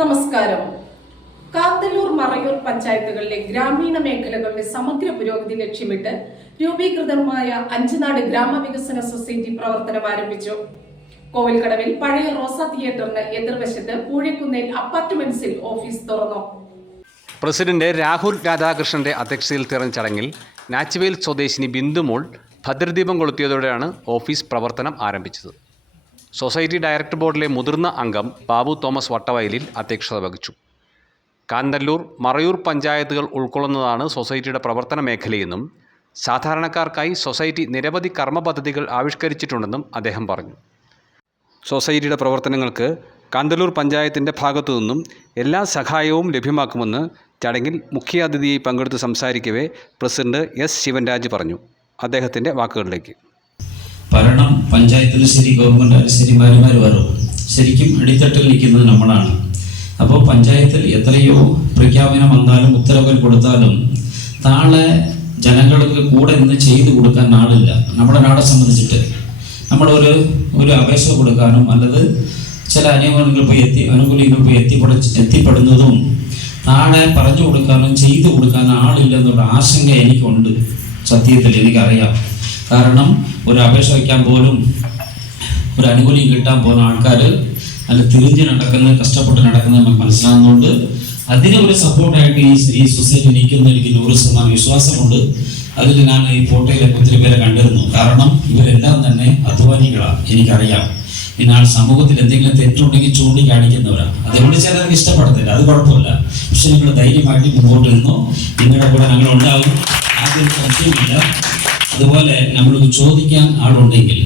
നമസ്കാരം. കാന്തല്ലൂർ മറയൂർ പഞ്ചായത്തുകളിലെ ഗ്രാമീണ മേഖലകളുടെ സമഗ്ര പുരോഗതി ലക്ഷ്യമിട്ട് രൂപീകൃതമായ അഞ്ചുനാട് ഗ്രാമവികസന സൊസൈറ്റി പ്രവർത്തനം ആരംഭിച്ചു. കോവിൽക്കടവിൽ പഴയ റോസ തിയേറ്ററിന് എതിർവശത്ത് പൂഴിക്കുന്നേൽ അപ്പാർട്ട്മെന്റ്സിൽ ഓഫീസ് തുറന്നു. പ്രസിഡന്റ് രാഹുൽ രാധാകൃഷ്ണന്റെ അധ്യക്ഷതയിൽ തീർന്ന ചടങ്ങിൽ നാച്ചുവേൽ സ്വദേശിനി ബിന്ദുമോൾ ഭദ്രദീപം കൊളുത്തിയതോടെയാണ് ഓഫീസ് പ്രവർത്തനം ആരംഭിച്ചത്. സൊസൈറ്റി ഡയറക്ടർ ബോർഡിലെ മുതിർന്ന അംഗം ബാബു തോമസ് വട്ടവയലിൽ അധ്യക്ഷത വഹിച്ചു. കാന്തല്ലൂർ മറയൂർ പഞ്ചായത്തുകൾ ഉൾക്കൊള്ളുന്നതാണ് സൊസൈറ്റിയുടെ പ്രവർത്തന മേഖലയെന്നും സാധാരണക്കാർക്കായി സൊസൈറ്റി നിരവധി കർമ്മ പദ്ധതികൾ ആവിഷ്കരിച്ചിട്ടുണ്ടെന്നും അദ്ദേഹം പറഞ്ഞു. സൊസൈറ്റിയുടെ പ്രവർത്തനങ്ങൾക്ക് കാന്തല്ലൂർ പഞ്ചായത്തിൻ്റെ ഭാഗത്തു നിന്നും എല്ലാ സഹായവും ലഭ്യമാക്കുമെന്ന് ചടങ്ങിൽ മുഖ്യാതിഥിയായി പങ്കെടുത്ത് സംസാരിക്കവേ പ്രസിഡന്റ് എസ് ശിവൻരാജ് പറഞ്ഞു. അദ്ദേഹത്തിൻ്റെ വാക്കുകളിലേക്ക്. ഭരണം പഞ്ചായത്തിലും ശരി ഗവൺമെൻറ്റായാലും ശരി മാരുമാർ വരും. ശരിക്കും അടിത്തട്ടിൽ നിൽക്കുന്നത് നമ്മളാണ്. അപ്പോൾ പഞ്ചായത്തിൽ എത്രയോ പ്രഖ്യാപനം വന്നാലും ഉത്തരവുകൾ കൊടുത്താലും താഴെ ജനങ്ങൾക്ക് കൂടെ നിന്ന് ചെയ്തു കൊടുക്കാൻ ആളില്ല. നമ്മുടെ നാടെ സംബന്ധിച്ചിട്ട് നമ്മളൊരു അപേക്ഷ കൊടുക്കാനും അല്ലത് ചില അനുകൂലികൾ പോയി എത്തിപ്പെടുന്നതും താഴെ പറഞ്ഞു കൊടുക്കാനും ചെയ്തു കൊടുക്കാനും ആളില്ലെന്നുള്ള ആശങ്ക എനിക്കുണ്ട്. സത്യത്തിൽ എനിക്കറിയാം. കാരണം ഒരു അപേക്ഷ വയ്ക്കാൻ പോലും ഒരു അനുകൂല്യം കിട്ടാൻ പോകുന്ന ആൾക്കാർ അല്ല തിരിഞ്ഞ് കഷ്ടപ്പെട്ട് നടക്കുന്നത് നമുക്ക് മനസ്സിലാകുന്നുണ്ട്. അതിന് ഒരു സപ്പോർട്ടായിട്ട് ഈ സൊസൈറ്റി നിൽക്കുന്ന എനിക്ക് 100% വിശ്വാസമുണ്ട്. അതിൽ ഞാൻ ഈ ഫോട്ടോയിലൊക്കെ ഒത്തിരി പേരെ കണ്ടിരുന്നു. കാരണം ഇവരെല്ലാം തന്നെ അധ്വാനികളാണ്. എനിക്കറിയാം. പിന്നെ സമൂഹത്തിൽ എന്തെങ്കിലും തെറ്റുണ്ടെങ്കിൽ ചൂണ്ടിക്കാണിക്കുന്നവരാണ്. അതുകൊണ്ട് ചിലർക്ക് ഇഷ്ടപ്പെടത്തില്ല, അത് കുഴപ്പമില്ല. പക്ഷെ നിങ്ങൾ ധൈര്യമായിട്ട് മുമ്പോട്ട് നിന്നോ. നിങ്ങളുടെ കൂടെ ഞങ്ങൾ ഉണ്ടാകും. ആദ്യം സംശയമില്ല. അതുപോലെ നമ്മൾക്ക് ചോദിക്കാൻ ആളുണ്ടെങ്കിൽ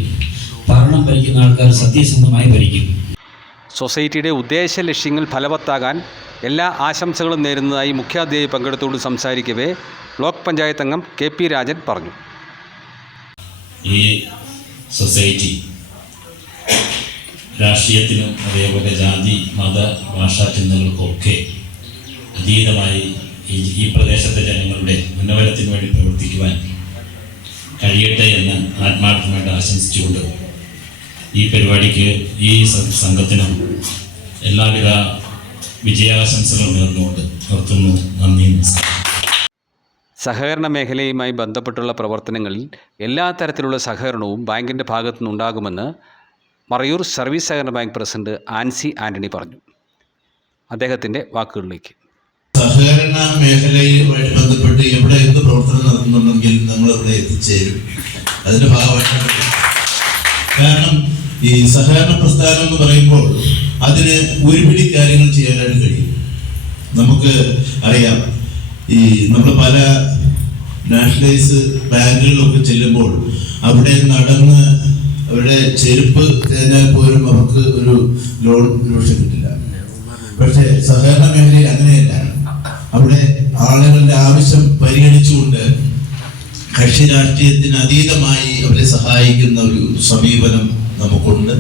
ഭരണം ഭരിക്കുന്ന ആൾക്കാർ സത്യസന്ധമായി ഭരിക്കും. സൊസൈറ്റിയുടെ ഉദ്ദേശ ലക്ഷ്യങ്ങൾ ഫലവത്താകാൻ എല്ലാ ആശംസകളും നേരുന്നതായി മുഖ്യാതിഥിയായി പങ്കെടുത്തുകൊണ്ട് സംസാരിക്കവേ ബ്ലോക്ക് പഞ്ചായത്ത് അംഗം KP രാജൻ പറഞ്ഞു. ഈ സൊസൈറ്റി രാഷ്ട്രീയത്തിനും അതേപോലെ ജാതി മത ഭാഷാ ചിന്തകൾക്കൊക്കെ അതീതമായി ഈ പ്രദേശത്തെ ജനങ്ങളുടെ ഉന്നമനത്തിന് വേണ്ടി പ്രവർത്തിക്കുവാൻ കഴിയട്ടെ എന്ന് ആത്മാർത്ഥമായിട്ട് ആശംസിച്ചുകൊണ്ട് ഈ പരിപാടിക്ക് ഈ സംഘത്തിനും എല്ലാവിധ വിജയാശംസകളും നേർന്നുകൊണ്ട് നിർത്തുന്നു. നന്ദി, നമസ്കാരം. സഹകരണ മേഖലയുമായി ബന്ധപ്പെട്ടുള്ള പ്രവർത്തനങ്ങളിൽ എല്ലാ തരത്തിലുള്ള സഹകരണവും ബാങ്കിൻ്റെ ഭാഗത്തുനിന്നുണ്ടാകുമെന്ന് മറയൂർ സർവീസ് സഹകരണ ബാങ്ക് പ്രസിഡന്റ് ആൻസി ആൻ്റണി പറഞ്ഞു. അദ്ദേഹത്തിൻ്റെ വാക്കുകളിലേക്ക്. സഹകരണ മേഖലയുമായിട്ട് ബന്ധപ്പെട്ട് എവിടെ എന്ത് പ്രവർത്തനം നടത്തുന്നുണ്ടെങ്കിൽ നമ്മളവിടെ എത്തിച്ചേരും. അതിൻ്റെ ഭാഗമായിട്ടാണ്. കാരണം ഈ സഹകരണ പ്രസ്ഥാനം എന്ന് പറയുമ്പോൾ അതിന് ഒരുപിടി കാര്യങ്ങൾ ചെയ്യാനായിട്ട് കഴിയും. നമുക്ക് അറിയാം, ഈ നമ്മൾ പല നാഷണലൈസ് ബാങ്കുകളിലൊക്കെ ചെല്ലുമ്പോൾ അവിടെ നടന്ന് അവരുടെ ചെരുപ്പ് തേഞ്ഞാൽ പോലും അവർക്ക് ഒരു ലോൺ ഒരുപക്ഷെ കിട്ടില്ല. പക്ഷേ സഹകരണ മേഖലയിൽ അങ്ങനെയല്ല. അവിടെ ആളുകളുടെ ആവശ്യം പരിഗണിച്ചുകൊണ്ട് കക്ഷി രാഷ്ട്രീയത്തിന് അതീതമായി അവരെ സഹായിക്കുന്ന ഒരു സമീപനം നമുക്കുണ്ട്.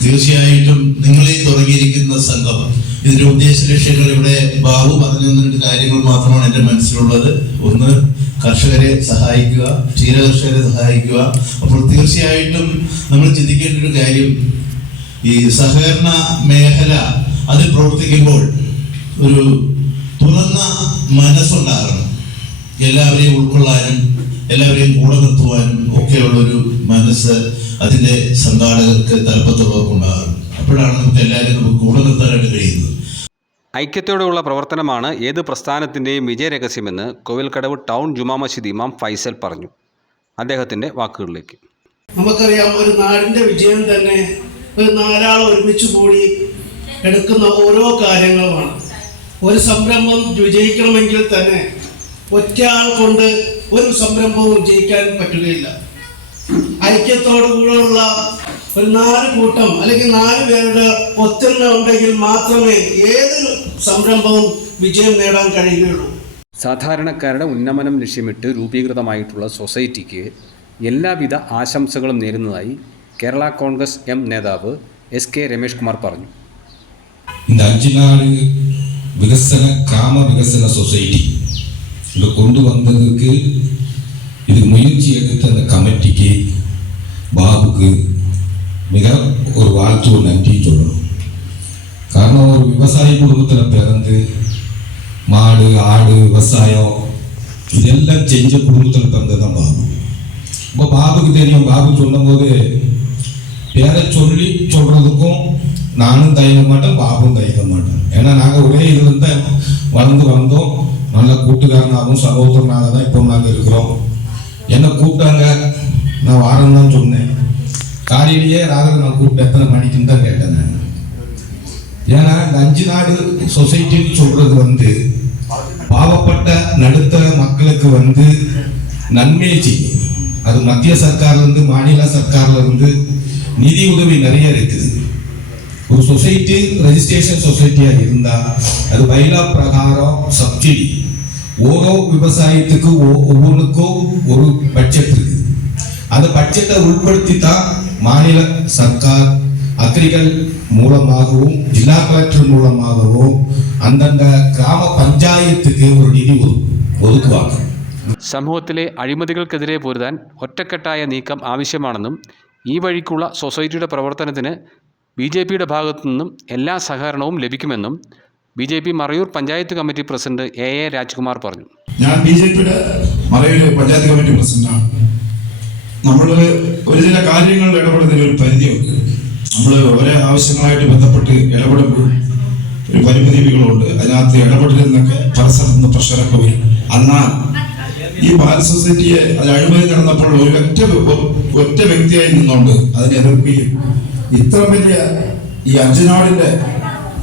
തീർച്ചയായിട്ടും നിങ്ങളീ തുടങ്ങിയിരിക്കുന്ന സംഘം ഇതിന്റെ ഉദ്ദേശ ലക്ഷ്യങ്ങൾ ഇവിടെ ബാബു പറഞ്ഞു തന്നിട്ട് കാര്യങ്ങൾ മാത്രമാണ് എൻ്റെ മനസ്സിലുള്ളത്. ഒന്ന്, കർഷകരെ സഹായിക്കുക, ക്ഷീരകർഷകരെ സഹായിക്കുക. അപ്പോൾ തീർച്ചയായിട്ടും നമ്മൾ ചിന്തിക്കേണ്ട ഒരു കാര്യം, ഈ സഹകരണ മേഖല അതിൽ പ്രവർത്തിക്കുമ്പോൾ ഒരു തുറന്ന മനസ്സുണ്ടാകണം. എല്ലാവരെയും ഉൾക്കൊള്ളാനും എല്ലാവരെയും കൂടെ നിർത്തുവാനും ഒക്കെയുള്ളൊരു മനസ്സ് അതിൻ്റെ സംഘാടകർക്ക് തലപ്പത്തുള്ളവർക്ക് ഉണ്ടാകും. അപ്പോഴാണ് നമുക്ക് കൂടെ നിർത്താനായിട്ട് കഴിയുന്നത്. ഐക്യത്തോടെയുള്ള പ്രവർത്തനമാണ് ഏത് പ്രസ്ഥാനത്തിൻ്റെയും വിജയരഹസ്യമെന്ന് കോവിൽക്കടവ് ടൗൺ ജുമാ മസ്ജിദ് ഇമാം ഫൈസൽ പറഞ്ഞു. അദ്ദേഹത്തിൻ്റെ വാക്കുകളിലേക്ക്. നമുക്കറിയാം, ഒരു നാടിൻ്റെ വിജയം തന്നെ ഒരു നാലാൾ ഒരുമിച്ച് കൂടി എടുക്കുന്ന ഓരോ കാര്യങ്ങളുമാണ്. ഒരു സംരംഭം വിജയിക്കണമെങ്കിൽ തന്നെ ഒറ്റയാൾ കൊണ്ട് ഒരു സംരംഭവും വിജയിക്കാൻ പറ്റുകയില്ല. ഐക്യത്തോടുകൂടെയുള്ള ഒരു 4 കൂട്ടം അല്ലെങ്കിൽ 4 പേരുടെ ഒത്തൊരുമ ഉണ്ടെങ്കിൽ മാത്രമേ ഏതൊരു സംരംഭവും വിജയം നേടാൻ കഴിയുകയുള്ളൂ. സാധാരണക്കാരുടെ ഉന്നമനം ലക്ഷ്യമിട്ട് രൂപീകൃതമായിട്ടുള്ള സൊസൈറ്റിക്ക് എല്ലാവിധ ആശംസകളും നേരുന്നതായി കേരള കോൺഗ്രസ് എം നേതാവ് SK രമേഷ് കുമാർ പറഞ്ഞു. இந்த 5 நாள் கிராம விகசன சொசைட்டி இங்கே கொண்டு வந்ததுக்கு இதுக்கு முயற்சி எடுத்த அந்த கமிட்டிக்கு பாபுக்கு மிக ஒரு வாழ்த்து, ஒரு நன்றி சொல்லணும். காரணம், ஒரு விவசாய குடும்பத்தில் பிறந்து மாடு ஆடு விவசாயம் இதெல்லாம் செஞ்ச குடும்பத்தில் பிறந்தது தான் பாபு. இப்போ பாபுக்கு தெரியும், பாபு சொல்லும்போது பேரை சொல்லி சொல்றதுக்கும் நானும் தயங்க மாட்டேன், பாபும் தயங்க மாட்டேன். ஏன்னா நாங்கள் ஒரே இதுல தான் வளர்ந்து வந்தோம். நல்ல கூட்டுக்காரனாகவும் சகோதரனாக தான் இப்போ நாங்கள் இருக்கிறோம். என்னை கூப்பிட்டாங்க, நான் வாரம் தான் சொன்னேன். காலையிலேயே ராகவன் நான் கூப்பிட்டு எத்தனை மணிக்குன்னு தான் கேட்டேன் நான். ஏன்னா இந்த 5 நாடு சொசைட்டின்னு சொல்றது பாவப்பட்ட நடுத்தர மக்களுக்கு நன்மையை செய்யும். அது மத்திய சர்க்கார்ல இருந்து மாநில சர்க்கார்ல இருந்து நிதி உதவி நிறைய இருக்குது. ஒரு சொசைட்டி ரெஜிஸ்ட்ரேஷன் சொசைட்டியா இருந்தா அது பைலா பிரகாரம் சப்சிடி ஓரோ விவசாயத்துக்கு ஒவ்வொன்றுக்கும் ஒரு பட்ஜெட் இருக்கு. அந்த பட்ஜெட்டை உட்படுத்தி தான் மாநில சர்க்கார் அக்ரிகல் மூலமாகவும் ஜில்லா கலெக்டர் மூலமாகவும் அந்தந்த கிராம പഞ്ചായத்துக்கு ഒരു நிதி ഒതുക്കുവാണ്. സമൂഹത്തിലെ അഴിമതികൾക്കെതിരെ പൊരുതാൻ ഒറ്റക്കെട്ടായ നീക്കം ആവശ്യമാണെന്നും ഈ വഴിക്കുള്ള സൊസൈറ്റിയുടെ പ്രവർത്തനത്തിന് BJPയുടെ ഭാഗത്തു നിന്നും എല്ലാ സഹകരണവും ലഭിക്കുമെന്നും BJP Marayoor panchayat committee president A Rajkumar പറഞ്ഞു. ഞാൻ BJPയുടെ മറയൂർ പഞ്ചായത്ത് കമ്മിറ്റി പ്രസിഡന്റാണ്. നമ്മൾ ഒരു ചില കാര്യങ്ങളിൽ ഇടപെടുന്നതിന് ഒരു പരിധിയുണ്ട്. നമ്മൾ ഒരേ ആവശ്യങ്ങളായിട്ട് ബന്ധപ്പെട്ട് ഇടപെടുമ്പോൾ ഒരു പരിമിതികളുണ്ട്. അതിനകത്ത് ഇടപെടലിൽ നിന്നൊക്കെ പല സ്ഥലത്തുനിന്ന് പ്രഷറൊക്കെ വരും. എന്നാൽ ഈ ബാൽ സൊസൈറ്റിയെ അത് അഴിമതി നടന്നപ്പോൾ ഒറ്റ വ്യക്തിയായി നിന്നുകൊണ്ട് അതിനെ എതിർക്കുകയും ഇത്ര വലിയ ഈ 5 നാടിന്റെ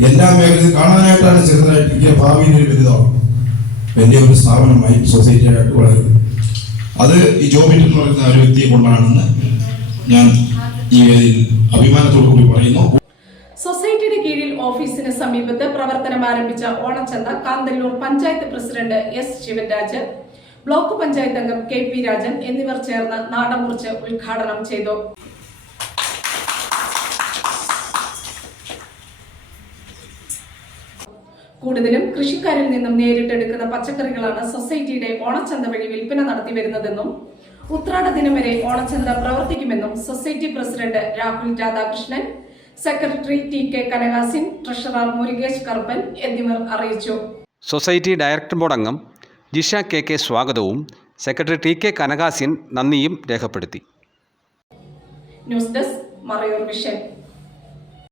എല്ലാ മേഖലയും കാണാനായിട്ടാണ് ചെറുതായിട്ട് ഭാവിയിൽ ഒരു വലിയ ഒരു സ്ഥാപനമായി സൊസൈറ്റിയായിട്ട് വളരുന്നത്. അത് ഈ ജോബിറ്റ് എന്ന് പറയുന്ന ഒരു വ്യക്തിയെ കൊണ്ടാണെന്ന് ഞാൻ ഈ അഭിമാനത്തോടു കൂടി പറയുന്നു. സൊസൈറ്റിയുടെ കീഴിൽ ഓഫീസിന് സമീപത്ത് പ്രവർത്തനം ആരംഭിച്ച ഓണച്ചന്ത Kanthalloor panchayat president S Sivanraj, block panchayat അംഗം KP രാജൻ എന്നിവർ ചേർന്ന് നാടമുറിച്ച് ഉദ്ഘാടനം ചെയ്തു. കൂടുതലും കൃഷിക്കാരിൽ നിന്നും നേരിട്ടെടുക്കുന്ന പച്ചക്കറികളാണ് സൊസൈറ്റിയുടെ ഓണച്ചന്ത വഴി വിൽപ്പന നടത്തി വരുന്നതെന്നും ഉത്രാട ദിനം വരെ ഓണച്ചന്ത പ്രവർത്തിക്കുമെന്നും society president Rahul Radhakrishnan, secretary TK Kanakasin, treasurer Murukesh Karppan എന്നിവർ അറിയിച്ചു. സൊസൈറ്റി ഡയറക്ടർ ബോർഡ് അംഗം ജിഷ KK സ്വാഗതവും സെക്രട്ടറി TK കനകാസിൻ നന്ദിയും രേഖപ്പെടുത്തി. News desk Marayoor vision.